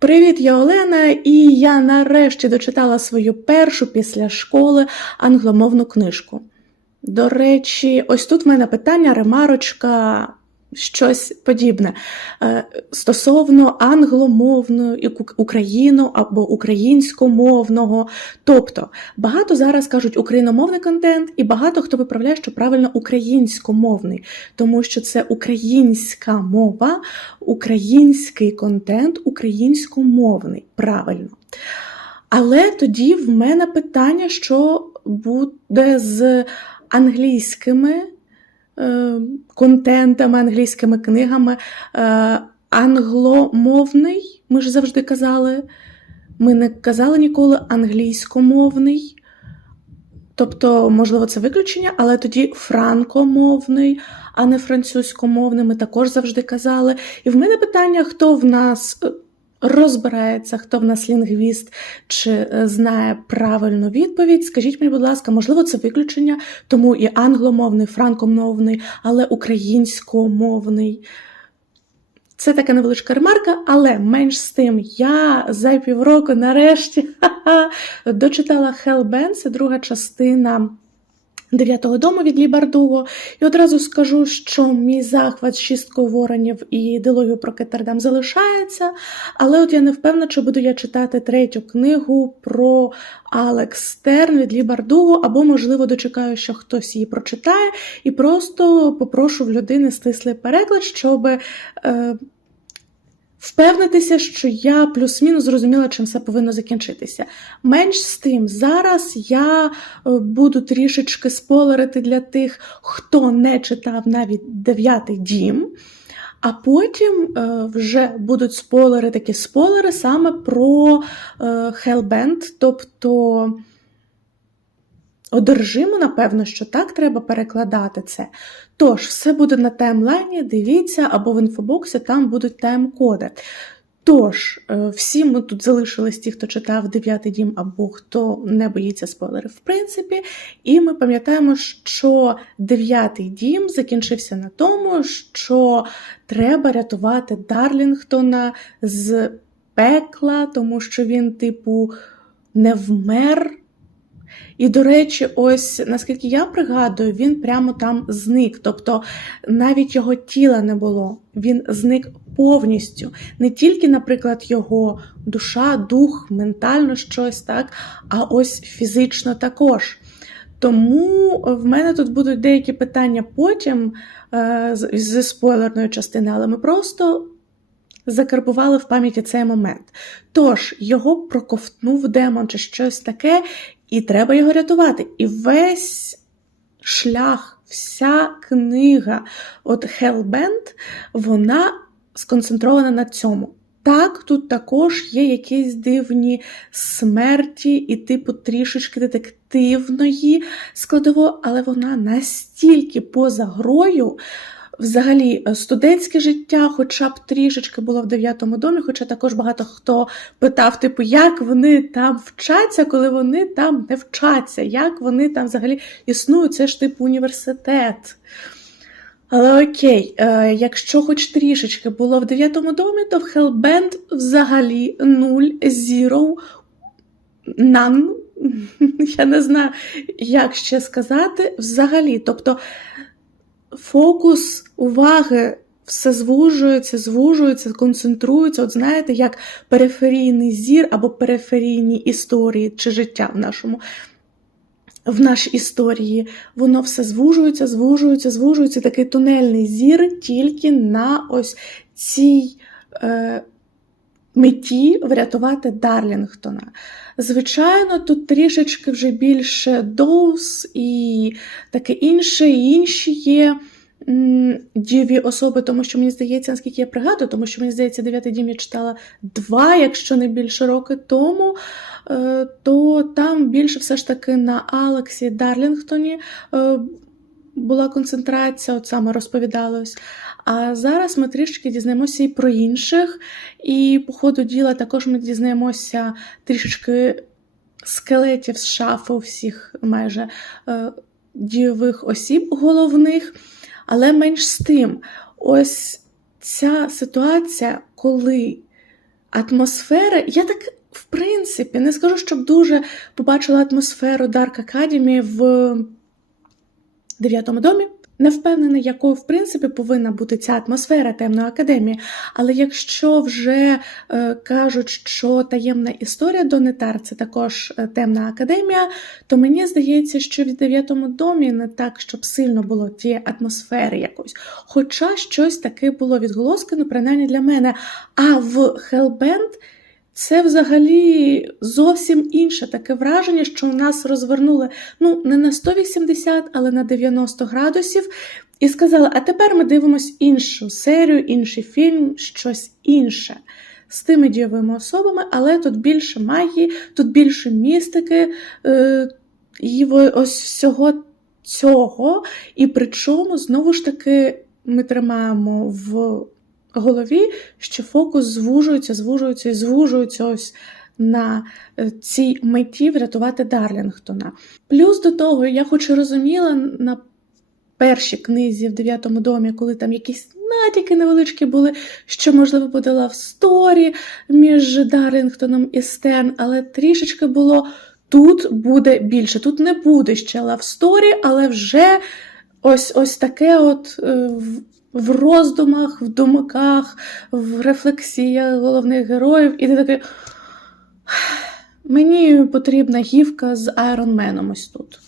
Привіт, я Олена, і я нарешті дочитала свою першу після школи англомовну книжку. До речі, ось тут в мене питання, ремарочка, щось подібне. Е, Стосовно англомовного, україно або українськомовного. Тобто, багато зараз кажуть україномовний контент, і багато хто виправляє, що правильно українськомовний, тому що це українська мова, український контент, українськомовний. Правильно. Але тоді в мене питання, що буде з англійськими контентами, англійськими книгами. Е, англомовний, ми ж завжди казали. Ми не казали ніколи англійськомовний. Тобто, можливо, це виключення, але тоді франкомовний, а не французькомовний. Ми також завжди казали. І в мене питання, хто в нас е, розбирається, хто в нас лінгвіст чи е, знає правильну відповідь. Скажіть мені, будь ласка, можливо, це виключення, тому і англомовний, франкомовний, але українськомовний. Це така невеличка ремарка, але менш з тим, я за півроку нарешті ха-ха, дочитала Hellbent, це друга частина дев'ятого дому від Лі Бардуго. І одразу скажу, що мій захват з шісткою воронів і ідеологію про Кеттердам залишається. Але от я не впевнена, чи буду я читати третю книгу про Алекс Стерн від Лі Бардуго, або, можливо, дочекаю, що хтось її прочитає, і просто попрошу в людини стислий переклад, щоб. Е, Впевнитися, що я плюс-мінус зрозуміла, чим все повинно закінчитися. Менш з тим, зараз я е, буду трішечки спойлерити для тих, хто не читав навіть дев'ятий дім. А потім е, вже будуть спойлери, такі спойлери саме про е, Hellbent, тобто одержимо, напевно, що так треба перекладати це. Тож, все буде на таймлайні, дивіться, або в інфобоксі там будуть тайм-коди. Тож, е, всі ми тут залишились ті, хто читав дев'ятий дім, або хто не боїться спойлерів, в принципі. І ми пам'ятаємо, що дев'ятий дім закінчився на тому, що треба рятувати Дарлінгтона з пекла, тому що він, типу, не вмер. І, до речі, ось наскільки я пригадую, він прямо там зник. Тобто навіть його тіла не було. Він зник повністю. Не тільки, наприклад, його душа, дух, ментально щось, так, а ось фізично також. Тому в мене тут будуть деякі питання потім е, зі спойлерної частини, але ми просто закарбували в пам'яті цей момент. Тож його проковтнув демон чи щось таке, і треба його рятувати. І весь шлях, вся книга от Hellbent, вона сконцентрована на цьому. Так, тут також є якісь дивні смерті і, типу, трішечки детективної складової, але вона настільки поза грою. Взагалі, е, студентське життя, хоча б трішечки було в дев'ятому домі, хоча також багато хто питав, типу, як вони там вчаться, коли вони там не вчаться, як вони там взагалі існують, це ж типу університет. Але окей, е, якщо хоч трішечки було в дев'ятому домі, то в Hellbent взагалі нуль, zero, none. Я не знаю, як ще сказати. Взагалі, тобто фокус уваги все звужується, звужується, концентрується. От знаєте, як периферійний зір або периферійні історії чи життя в нашому. В нашій історії воно все звужується, звужується, звужується. Такий тунельний зір тільки на ось цій е, меті врятувати Дарлінгтона. Звичайно, тут трішечки вже більше доуз і таке інше, і інші є м, дієві особи, тому що мені здається, наскільки я пригадую, тому що мені здається, дев'ятий дім я читала два, якщо не більше роки тому, е, то там більше все ж таки на Алексі Дарлінгтоні е, була концентрація, от саме розповідалось. А зараз ми трішки дізнаємося і про інших, і по ходу діла також ми дізнаємося трішечки скелетів з шафи всіх майже е, дійових осіб головних. Але менш з тим, ось ця ситуація, коли атмосфери. Я так, в принципі, не скажу, щоб дуже побачила атмосферу Dark Academy в дев'ятому домі. Не впевнена, якою в принципі повинна бути ця атмосфера темної академії. Але якщо вже е, кажуть, що таємна історія Донетар це також е, темна академія, то мені здається, що в дев'ятому домі не так, щоб сильно було тієї атмосфери якось. Хоча щось таке було відголоскано, принаймні для мене. А в Hellbent це взагалі зовсім інше таке враження, що у нас розвернули ну не на 180, але на 90 градусів, і сказали: а тепер ми дивимось іншу серію, інший фільм, щось інше. З тими дієвими особами, але тут більше магії, тут більше містики, е, і ось всього цього. І причому, знову ж таки, ми тримаємо в голові, що фокус звужується, звужується і звужується ось на е, цій меті врятувати Дарлінгтона. Плюс до того, я хоч і розуміла на першій книзі в дев'ятому домі, коли там якісь натяки невеличкі були, що, можливо, буде лав сторі між Дарлінгтоном і Стен, але трішечки було. Тут буде більше. Тут не буде ще лав сторі, але вже ось ось таке от е, в- роздумах, в думках, в рефлексіях головних героїв, і ти такий. Мені потрібна гівка з Айронменом ось тут.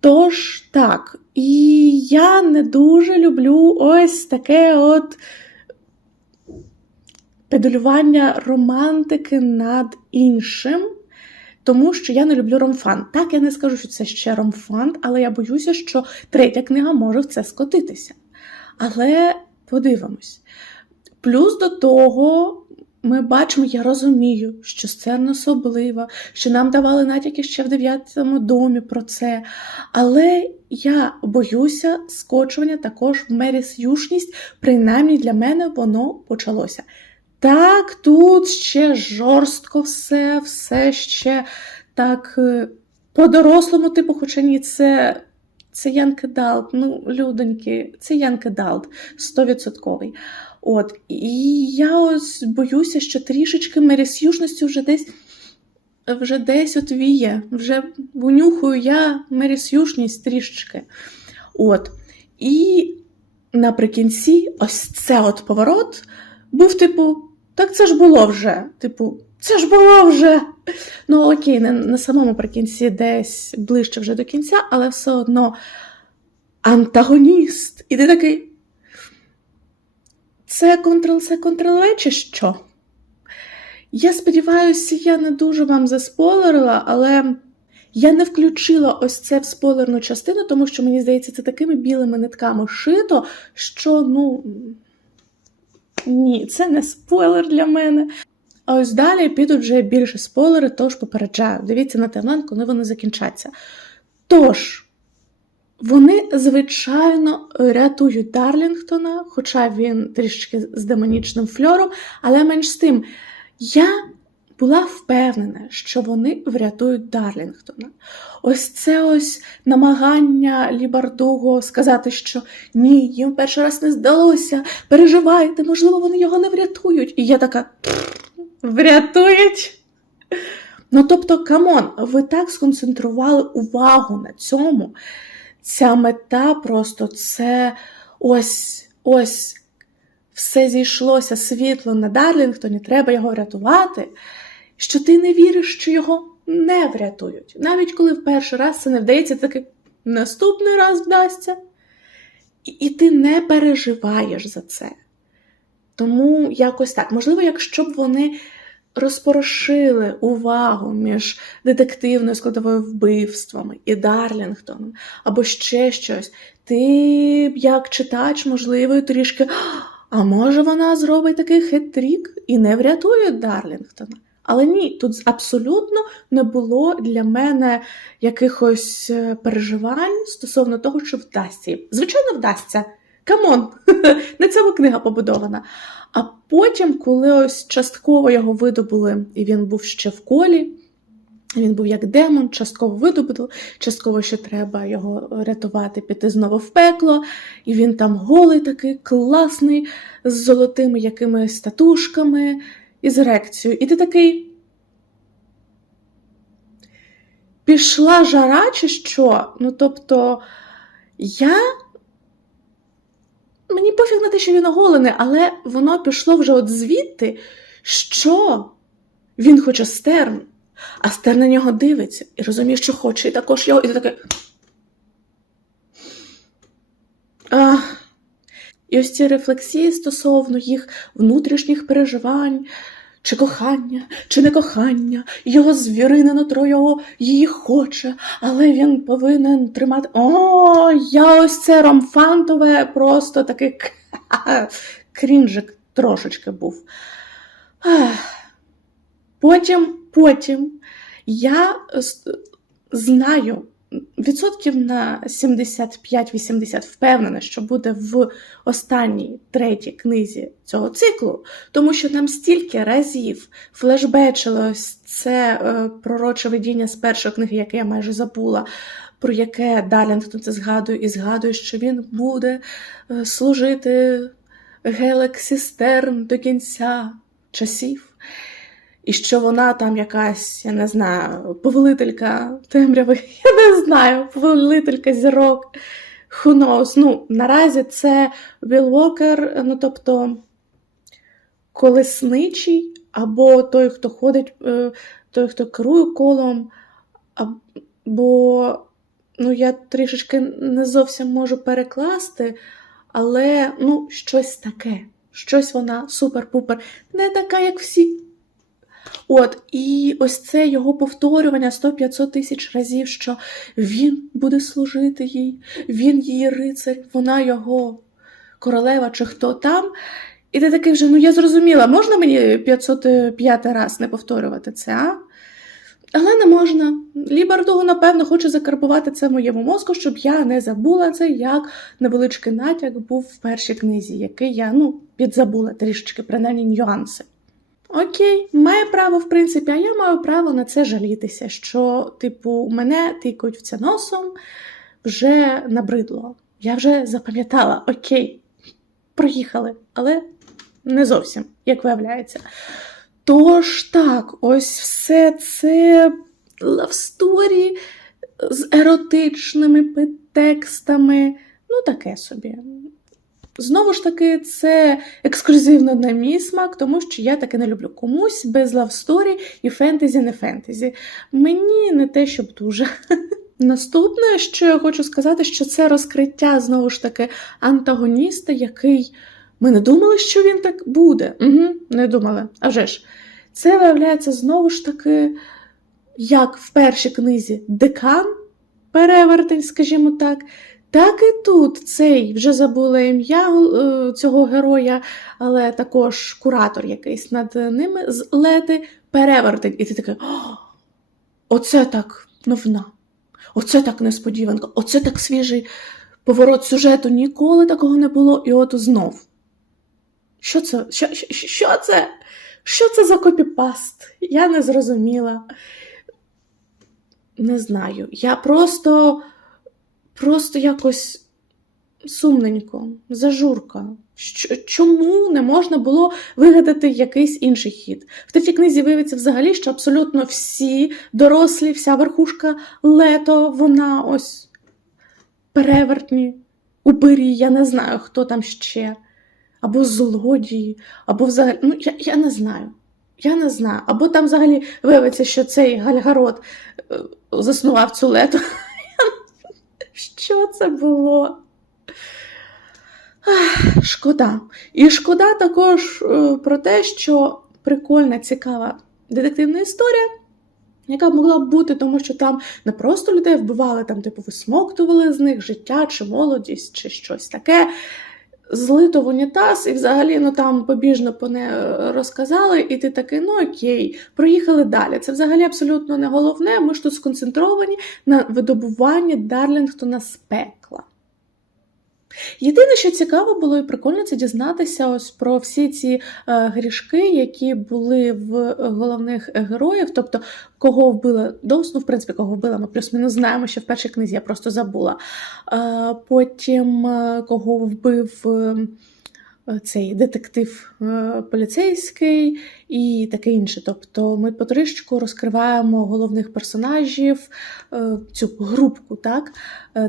Тож, так, і я не дуже люблю ось таке от педалювання романтики над іншим, тому що я не люблю ромфан. Так, я не скажу, що це ще ромфан, але я боюся, що третя книга може в це скотитися. Але подивимось. Плюс до того. Ми бачимо, я розумію, що сцена особлива, що нам давали натяки ще в дев'ятому домі про це. Але я боюся скочування також в мерісюшність, принаймні для мене воно почалося. Так, тут ще жорстко все, все ще так е, по-дорослому, типу, хоча ні, це, це Янки Далт, ну, людоньки, це Янки Далт, стовідсотковий. От, і я ось боюся, що трішечки мерісюшності вже десь вже десь от віє, вже унюхую я мерісюшність трішечки. От. І наприкінці, ось це от поворот був, типу, так це ж було вже. Типу, це ж було вже. Ну, окей, не на самому прикінці, десь ближче вже до кінця, але все одно антагоніст. І ти такий. Це Ctrl-C, Ctrl-V чи що? Я сподіваюся, я не дуже вам заспойлерила, але я не включила ось це в спойлерну частину, тому що мені здається, це такими білими нитками шито, що, ну. Ні, це не спойлер для мене. А ось далі підуть вже більше спойлери, тож попереджаю. Дивіться на таймлайн, коли вони закінчаться. Тож, вони, звичайно, рятують Дарлінгтона, хоча він трішки з демонічним фльором, але менш з тим, я була впевнена, що вони врятують Дарлінгтона. Ось це ось намагання Лібардуго сказати, що ні, їм перший раз не здалося, переживайте, можливо, вони його не врятують. І я така врятують. Ну, тобто, камон, ви так сконцентрували увагу на цьому. Ця мета просто це ось ось все зійшлося світло на Дарлінгтоні, треба його врятувати, що ти не віриш, що його не врятують. Навіть коли в перший раз це не вдається, таки наступний раз вдасться. І, і ти не переживаєш за це. Тому якось так. Можливо, якщо б вони розпорошили увагу між детективною складовою вбивствами і Дарлінгтоном, або ще щось, ти б як читач, можливо, трішки. А може вона зробить такий хитрік і не врятує Дарлінгтона? Але ні, тут абсолютно не було для мене якихось е, переживань стосовно того, що вдасться. Звичайно, вдасться. Камон, на цьому книга побудована. А потім, коли ось частково його видобули, і він був ще в колі, Він був як демон, частково видобутий, частково ще треба його рятувати, піти знову в пекло. І він там голий такий, класний, з золотими якимись татушками і з ерекцією. І ти такий. Пішла жара, чи що? Ну, тобто, я. Мені пофіг на те, що він оголений, але воно пішло вже от звідти, що він хоче стерн. А Стер на нього дивиться і розуміє, що хоче, і також його, і ти таке. Ах. І ось ці рефлексії стосовно їх внутрішніх переживань, чи кохання, чи не кохання, його звірине нутро його її хоче, але він повинен тримати. О, я ось це ромфантове, просто такий крінжик трошечки був. Потім, потім я знаю відсотків на 75-80 впевнена, що буде в останній третій книзі цього циклу, тому що нам стільки разів флешбечилось це е, пророче видіння з першої книги, яке я майже забула. Про яке Далінгтон це згадує і згадує, що він буде е, служити Гелексі Стерн до кінця часів. І що вона там якась, я не знаю, повелителька темряви, я не знаю, повелителька зірок. Who knows? Ну, наразі це Вілл Уокер, ну тобто колесничий, або той, хто ходить, е, той, хто керує колом, або, ну, я трішечки не зовсім можу перекласти, але ну, щось таке. Щось вона супер-пупер, не така, як всі. От, і ось це його повторювання 100-500 тисяч разів, що він буде служити їй, він її рицар, вона його королева чи хто там. І ти такий вже, ну я зрозуміла, можна мені 505 раз не повторювати це, а? Але не можна. Лібардугу, напевно, хоче закарбувати це в моєму мозку, щоб я не забула це, як невеличкий натяк був в першій книзі, який я ну, підзабула трішечки, принаймні нюанси. Окей, має право, в принципі, а я маю право на це жалітися, що, типу, мене тикають в це носом, вже набридло. Я вже запам'ятала, окей, проїхали, але не зовсім, як виявляється. Тож так, ось все це лавсторі з еротичними текстами, ну таке собі. Знову ж таки, це ексклюзивно на мій смак, тому що я таки не люблю комусь без лавсторі і фентезі, не фентезі. Мені не те, щоб дуже. Наступне, що я хочу сказати, що це розкриття знову ж таки антагоніста, який ми не думали, що він так буде. Угу, Не думали. А вже ж. Це виявляється знову ж таки, як в першій книзі декан, перевертень, скажімо так. Так і тут цей вже забула ім'я е, цього героя, але також куратор якийсь над ними з лети перевертень. І ти такий, оце так новина, оце так несподіванка, оце так свіжий поворот сюжету. Ніколи такого не було, і от знов. Що це? Що, що, що це? Що це за копіпаст? Я не зрозуміла. Не знаю. Я просто просто якось сумненько, зажурка. Чому не можна було вигадати якийсь інший хід? В третій книзі виявиться взагалі, що абсолютно всі дорослі, вся верхушка лето, вона ось перевертні, упирі, я не знаю, хто там ще. Або злодії, або взагалі. Ну, я я не знаю. Я не знаю. Або там взагалі виявиться, що цей Гальгарод е, заснував цю лето. Що це було? Шкода. І шкода також е, про те, що прикольна, цікава детективна історія, яка б могла б бути, тому що там не просто людей вбивали, там, типу, висмоктували з них життя чи молодість, чи щось таке. Злито в унітаз, і взагалі ну там побіжно по не е, розказали, і ти такий, ну окей, проїхали далі. Це взагалі абсолютно не головне. Ми ж тут сконцентровані на видобуванні Дарлінгтона з пекла. Єдине, що цікаво було і прикольно, це дізнатися ось про всі ці е, грішки, які були в головних героїв, тобто кого вбила Доус, ну, в принципі, кого вбила, ми плюс-мінус знаємо, що в першій книзі я просто забула. Е, потім е, кого вбив. Е, Цей детектив е, поліцейський і таке інше. Тобто ми потрішечку розкриваємо головних персонажів, е, цю групку так,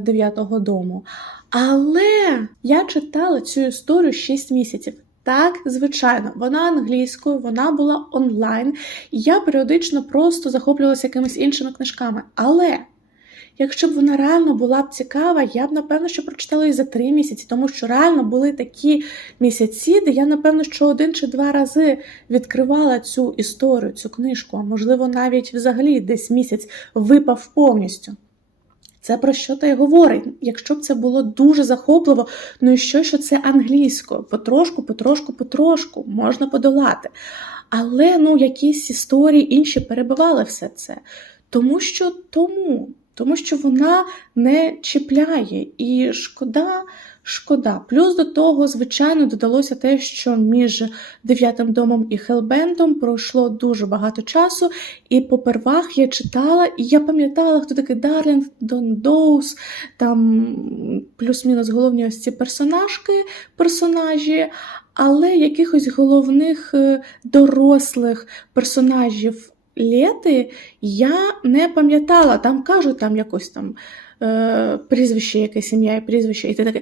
дев'ятого дому. Але я читала цю історію 6 місяців. Так, звичайно, вона англійською, вона була онлайн, і я періодично просто захоплювалася якимись іншими книжками. Але якщо б вона реально була б цікава, я б напевно що прочитала її за три місяці, тому що реально були такі місяці, де я, напевно, що один чи два рази відкривала цю історію, цю книжку, а можливо, навіть взагалі десь місяць випав повністю. Це про що та й говорить. Якщо б це було дуже захопливо, ну і що, що це англійською? Потрошку, потрошку, потрошку можна подолати. Але ну, якісь історії інші перебивали все це. Тому що тому, тому що вона не чіпляє. І шкода, шкода. Плюс до того, звичайно, додалося те, що між дев'ятим домом і Хелбендом пройшло дуже багато часу, і попервах я читала, і я пам'ятала, хто такий Дарлінг, Дон Доус, там плюс-мінус головні ось ці персонажки, персонажі, але якихось головних е, дорослих персонажів Лєти я не пам'ятала. Там кажуть, там якось там е, прізвище, якесь ім'я і прізвище, і ти таке.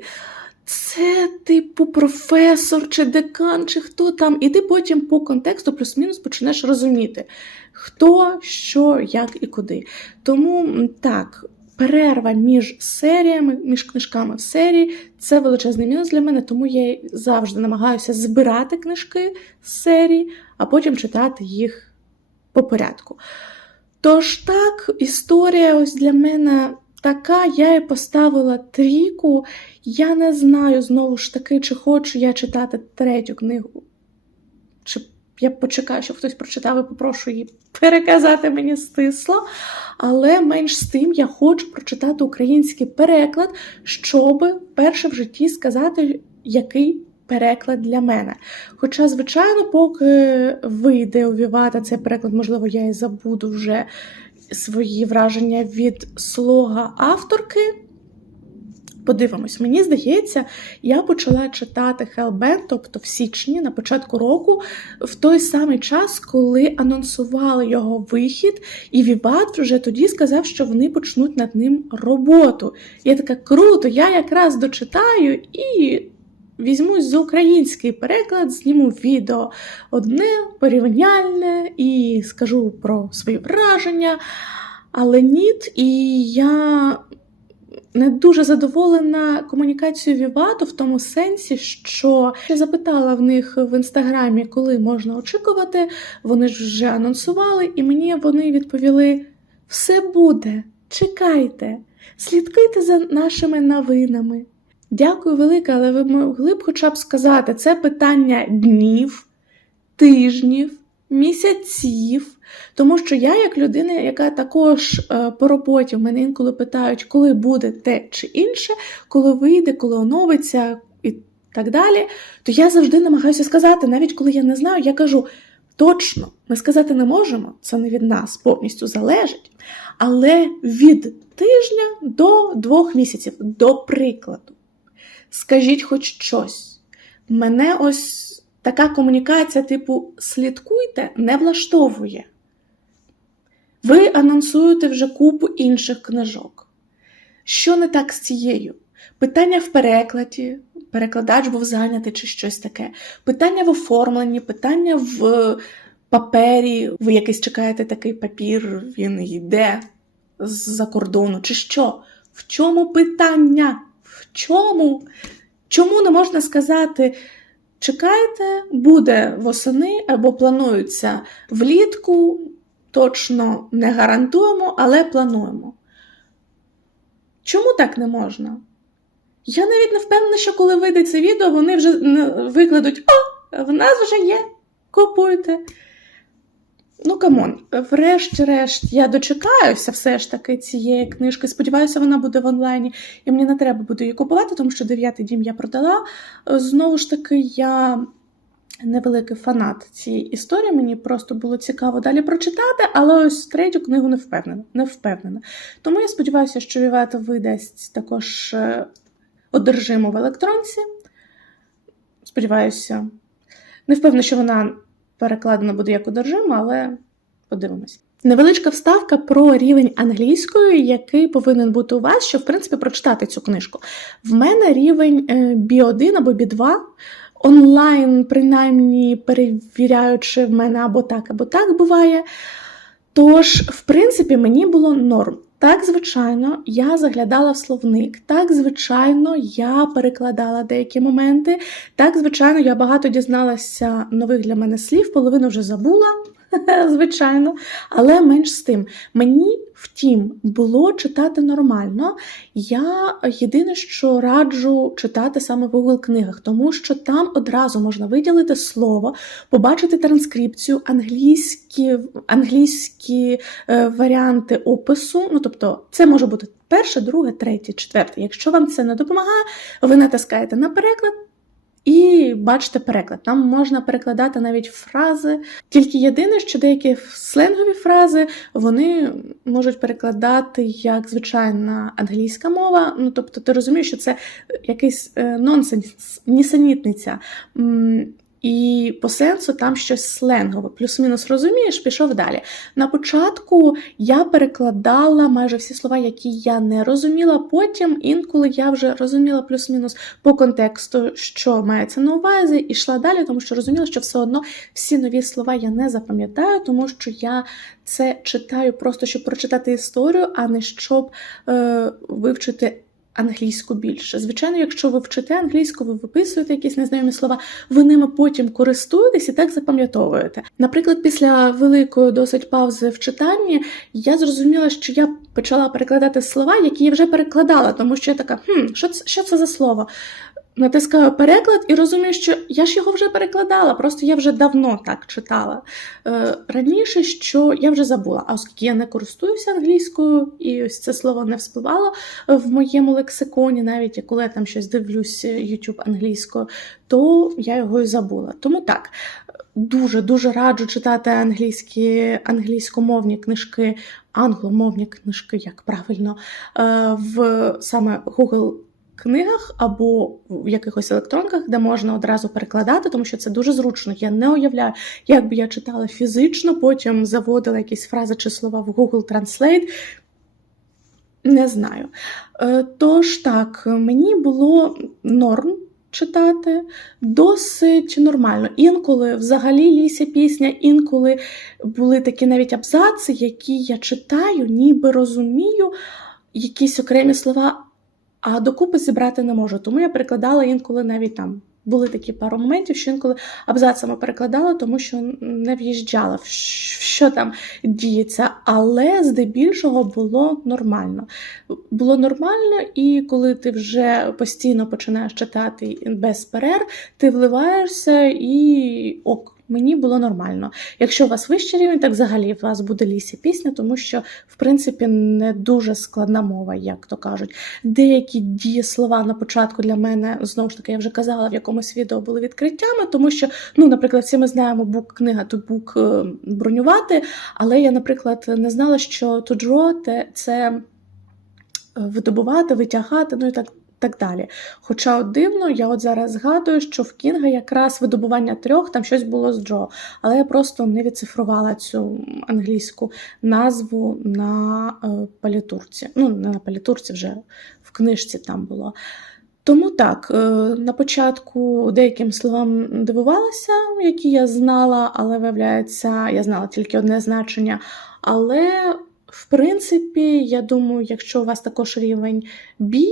Це, типу, професор чи декан, чи хто там, і ти потім по контексту плюс-мінус почнеш розуміти, хто, що, як і куди. Тому так, перерва між серіями, між книжками в серії це величезний мінус для мене, тому я завжди намагаюся збирати книжки з серії, а потім читати їх по порядку. Тож так, історія ось для мене така, я їй поставила трійку. Я не знаю знову ж таки, чи хочу я читати третю книгу. Чи я почекаю, щоб хтось прочитав і попрошу її переказати мені стисло. Але менш з тим я хочу прочитати український переклад, щоб перше в житті сказати, який переклад для мене. Хоча, звичайно, поки вийде у Вівата цей переклад, можливо, я і забуду вже свої враження від слога авторки. Подивимось, мені здається, я почала читати Hellbent, тобто в січні, на початку року, в той самий час, коли анонсували його вихід, і Віват вже тоді сказав, що вони почнуть над ним роботу. Я така круто, я якраз дочитаю і візьмусь за український переклад, зніму відео одне порівняльне і скажу про свої враження. Але ніт, і я не дуже задоволена комунікацією Вівату в тому сенсі, що я запитала в них в інстаграмі, коли можна очікувати. Вони ж вже анонсували, і мені вони відповіли: все буде, чекайте, слідкуйте за нашими новинами. Дякую велике, але ви могли б хоча б сказати, це питання днів, тижнів, місяців. Тому що я, як людина, яка також е, по роботі в мене інколи питають, коли буде те чи інше, коли вийде, коли оновиться і так далі, то я завжди намагаюся сказати, навіть коли я не знаю, я кажу. Точно, ми сказати не можемо, це не від нас повністю залежить, але від тижня до двох місяців, до прикладу. Скажіть хоч щось. Мене ось така комунікація, типу, слідкуйте, не влаштовує. Ви анонсуєте вже купу інших книжок. Що не так з цією? Питання в перекладі, перекладач був зайнятий чи щось таке. Питання в оформленні, питання в папері. Ви якийсь чекаєте такий папір, він йде з-за кордону, чи що? В чому питання? Чому? Чому не можна сказати? Чекайте, буде восени або планується влітку, точно не гарантуємо, але плануємо. Чому так не можна? Я навіть не впевнена, що коли вийде це відео, вони вже викладуть: О, в нас вже є, купуйте. Ну, камон, врешті-решт, я дочекаюся все ж таки цієї книжки. Сподіваюся, вона буде в онлайні, і мені не треба буде її купувати, тому що дев'ятий дім я продала. Знову ж таки, я невеликий фанат цієї історії. Мені просто було цікаво далі прочитати, але ось третю книгу не впевнена. Не впевнена. Тому я сподіваюся, що Вівета видасть також е, одержиму в електронці. Сподіваюся, не впевнена, що вона перекладена буде як одержима, але подивимось. Невеличка вставка про рівень англійської, який повинен бути у вас, щоб в принципі прочитати цю книжку. В мене рівень е, B1 або B2. Онлайн, принаймні перевіряючи в мене або так, або так буває. Тож, в принципі, мені було норм. Так, звичайно, я заглядала в словник. Так, звичайно, я перекладала деякі моменти. Так, звичайно, я багато дізналася нових для мене слів, половину вже забула, звичайно. Але менш з тим, мені, втім, було читати нормально. Я єдине, що раджу читати саме в Google книгах, тому що там одразу можна виділити слово, побачити транскрипцію, англійські, англійські е, варіанти опису. Ну, тобто, це може бути перше, друге, третє, четверте. Якщо вам це не допомагає, ви натискаєте на переклад. І бачите переклад. Там можна перекладати навіть фрази. Тільки єдине, що деякі сленгові фрази вони можуть перекладати як звичайна англійська мова. Ну тобто, ти розумієш, що це якийсь е, нонсенс, нісенітниця. І по сенсу там щось сленгове. Плюс-мінус розумієш, пішов далі. На початку я перекладала майже всі слова, які я не розуміла. Потім інколи я вже розуміла плюс-мінус по контексту, що мається на увазі, і йшла далі, тому що розуміла, що все одно всі нові слова я не запам'ятаю, тому що я це читаю просто щоб прочитати історію, а не щоб е, вивчити. Англійську більше. Звичайно, якщо ви вчите англійську, ви виписуєте якісь незнайомі слова, ви ними потім користуєтесь і так запам'ятовуєте. Наприклад, після великої досить паузи в читанні я зрозуміла, що я почала перекладати слова, які я вже перекладала, тому що я така, хм, що це, що це за слово? Натискаю переклад і розумію, що я ж його вже перекладала, просто я вже давно так читала. Е, раніше, що я вже забула, а оскільки я не користуюся англійською, і ось це слово не вспливало в моєму лексиконі, навіть коли я там щось дивлюсь YouTube англійською, то я його і забула. Тому так. Дуже дуже раджу читати англійські англійськомовні книжки, англомовні книжки, як правильно, е, в саме Google книгах або в якихось електронках, де можна одразу перекладати, тому що це дуже зручно. Я не уявляю, як би я читала фізично, потім заводила якісь фрази чи слова в Google Translate. Не знаю. Е, Тож так, мені було норм. Читати досить нормально. Інколи взагалі ліся пісня, інколи були такі навіть абзаци, які я читаю, ніби розумію якісь окремі слова, а докупи зібрати не можу. Тому я перекладала інколи навіть там. Були такі пару моментів, що інколи абзацами перекладала, тому що не в'їжджала, що там діється. Але здебільшого було нормально. Було нормально, і коли ти вже постійно починаєш читати без перерв, ти вливаєшся і ок. Мені було нормально. Якщо у вас вищий рівень, так взагалі у вас буде лісі пісня, тому що, в принципі, не дуже складна мова, як то кажуть. Деякі дієслова на початку для мене, знову ж таки, я вже казала, в якомусь відео були відкриттями, тому що, ну, наприклад, всі ми знаємо бук книга to book бронювати, але я, наприклад, не знала, що to draw – це видобувати, витягати, ну і так так далі. Хоча от дивно, я от зараз згадую, що в Кінга якраз видобування трьох там щось було з Джо, але я просто не відцифрувала цю англійську назву на е, палітурці. Ну, не на палітурці, вже в книжці там було. Тому так, е, на початку деяким словам дивувалася, які я знала, але виявляється, я знала тільки одне значення. Але, в принципі, я думаю, якщо у вас також рівень B,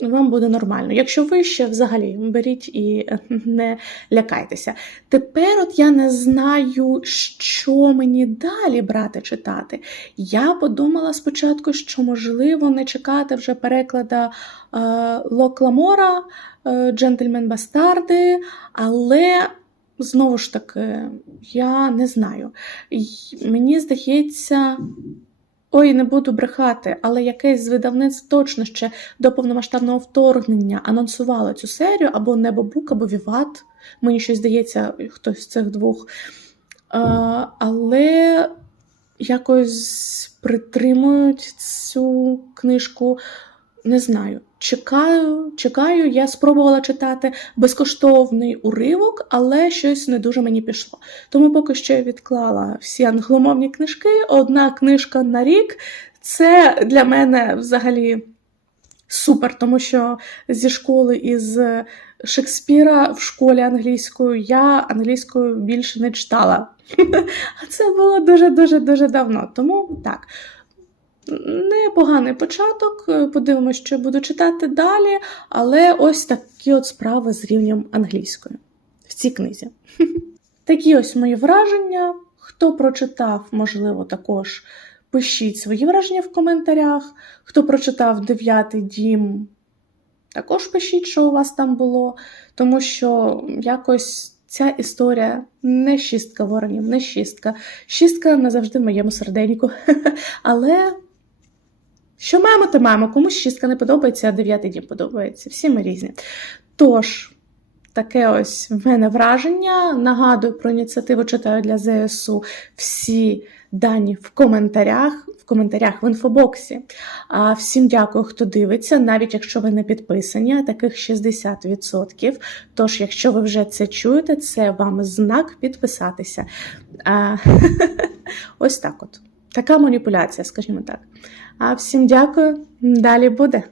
вам буде нормально. Якщо ви ще взагалі беріть і не лякайтеся. Тепер от я не знаю, що мені далі брати читати. Я подумала спочатку, що можливо не чекати вже переклада е, Локламора, е, Джентльмен Бастарди, але знову ж таки, я не знаю. Мені здається. Ой, не буду брехати, але якесь з видавництв точно ще до повномасштабного вторгнення анонсувало цю серію або Небобук, або Віват. Мені щось здається, хтось з цих двох. А, але якось притримують цю книжку. Не знаю. Чекаю, чекаю. Я спробувала читати безкоштовний уривок, але щось не дуже мені пішло. Тому поки що я відклала всі англомовні книжки. Одна книжка на рік це для мене взагалі супер, тому що зі школи із Шекспіра в школі англійською я англійською більше не читала. А це було дуже-дуже дуже давно. Тому так. Непоганий початок. Подивимося, що буду читати далі, але ось такі от справи з рівнем англійської в цій книзі. Такі ось мої враження. Хто прочитав, можливо, також пишіть свої враження в коментарях. Хто прочитав дев'ятий дім, також пишіть, що у вас там було, тому що якось ця історія не шістка воронів, не шістка. Шістка назавжди в моєму серденьку. Але що маємо, то маємо. Комусь шістка не подобається, а дев'ятий дім подобається. Всі ми різні. Тож, таке ось в мене враження. Нагадую про ініціативу читаю для ЗСУ всі дані в коментарях, в коментарях в інфобоксі. А всім дякую, хто дивиться, навіть якщо ви не підписані, таких 60%. Тож, якщо ви вже це чуєте, це вам знак підписатися. А, ось так от. Така маніпуляція, скажімо так. А всім дякую. Далі буде.